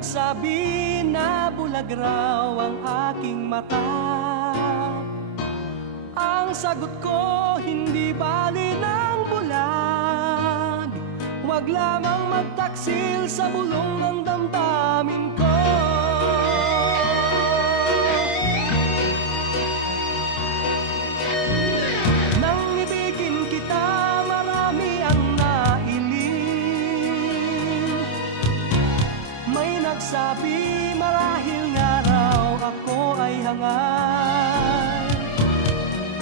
nagsabi na bulag raw ang aking mata. Ang sagot ko, hindi bali ng bulag. Huwag lamang magtaksil sa bulong ng damdamin ko. Nang ibigin kita, marami ang nailing. May nagsabi, marahil nga raw ako ay hangal.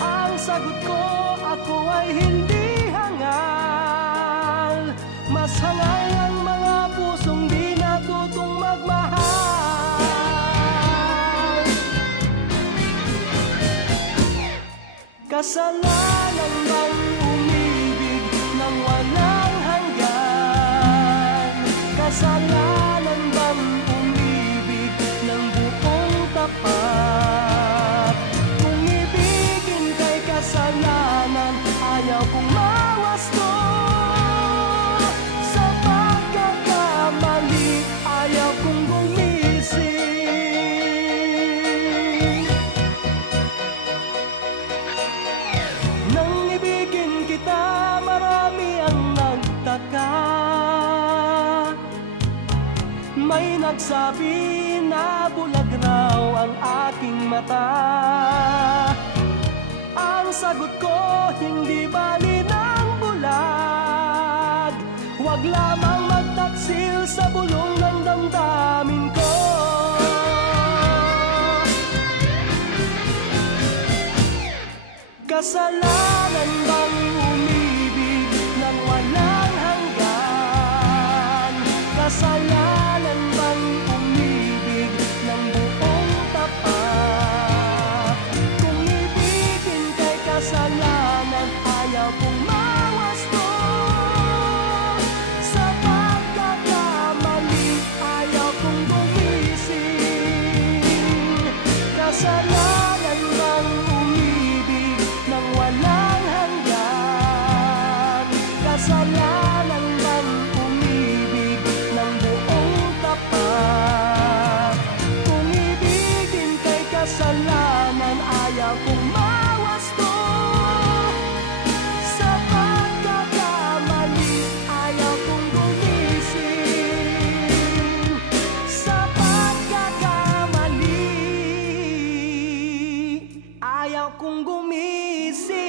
Ang sagot ko, ako ay hindi hangal. Mas hangal ang mga pusong di natutong magmahal. Kasalanan bang umibig ng walang hanggan? Kasalanan bang umibig ng buong tapat? Kung ibigin kay kasalanan, ayaw kong mawasto. Sa pagkakamali, ayaw kong gumising. Nang ibigin kita, marami ang nagtaka. May nagsabi na bulag raw ang aking mata. Ang sagot ko, hindi bali ng bulag. Huwag lamang magtaksil sa bulong ng damdamin ko. Kasalanan bang umibig ng walang hanggan? Kasalanan bang umibig ng buong tapat? Kung ibigin kay kasalanan, ayaw kong mawasto. Sa pagkakamali, ayaw kong gumising. Kasalanan bang umibig ng walang hanggan? Kasalanan bang umibig ng buong tapat? Kung ibigin kay kasalanan, ayaw kong mawasto. Sa pagkakamali, ayaw kong gumising. Sa pagkakamali, ayaw kong gumising.